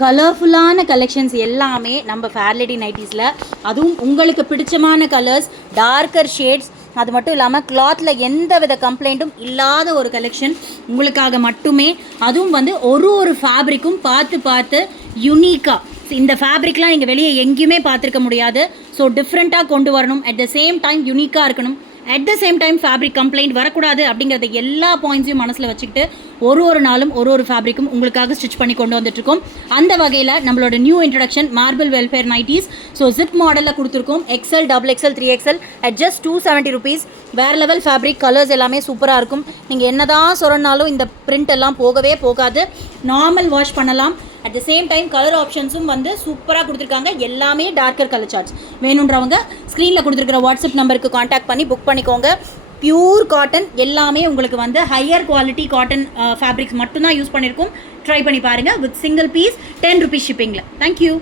கலர்ஃபுல்லான கலெக்ஷன்ஸ் எல்லாமே நம்ம ஃபேர்லேடி நைட்டிஸில், அதுவும் உங்களுக்கு பிடிச்சமான கலர்ஸ், டார்க்கர் ஷேட்ஸ், அது மட்டும் இல்லாமல் கிளாத்தில் எந்த வித கம்ப்ளைண்ட்டும் இல்லாத ஒரு கலெக்ஷன் உங்களுக்காக மட்டுமே. அதுவும் வந்து ஒரு ஃபேப்ரிக்கும் பார்த்து யுனிக்காக, இந்த ஃபேப்ரிக்லாம் நீங்கள் வெளியே எங்கேயுமே பார்த்துருக்க முடியாது. ஸோ டிஃப்ரெண்ட்டாக கொண்டு வரணும், அட் த சேம் டைம் யூனிக்காக இருக்கணும், at the same time fabric complaint வரக்கூடாது அப்படிங்கிறத எல்லா பாயிண்ட்ஸையும் மனசில் வச்சுக்கிட்டு ஒரு நாளும் ஒரு ஃபேப்ரிக்கும் உங்களுக்காக ஸ்டிச் பண்ணி கொண்டு வந்துட்டுருக்கோம். அந்த வகையில் நம்மளோட new introduction marble welfare nighties. So zip மாடலில் கொடுத்துருக்கோம். XL, XXL, 3XL at just 270 rupees. வேறு லெவல் ஃபேப்ரிக், கலர்ஸ் எல்லாமே சூப்பராக இருக்கும். நீங்கள் என்ன தான் சொன்னாலும் இந்த பிரிண்ட் எல்லாம் போகவே போகாது. நார்மல் வாஷ் பண்ணலாம். At the same time colour ஆப்ஷன்ஸும் வந்து சூப்பராக கொடுத்துருக்காங்க. எல்லாமே டார்க்கர் கலர் சார்ட்ஸ் வேணுன்றவங்க ஸ்க்ரீனில் கொடுத்துருக்கிற வாட்ஸ்அப் நம்பருக்கு காண்டாக்ட் பண்ணி புக் பண்ணிக்கோங்க. பியூர் காட்டன், எல்லாமே உங்களுக்கு வந்து ஹையர் குவாலிட்டி காட்டன் ஃபேப்ரிக்ஸ் மட்டும்தான் யூஸ் பண்ணியிருக்கோம். ட்ரை பண்ணி பாருங்கள். வித் சிங்கிள் பீஸ் 10 rupees ஷிப்பிங்கில். தேங்க்யூ.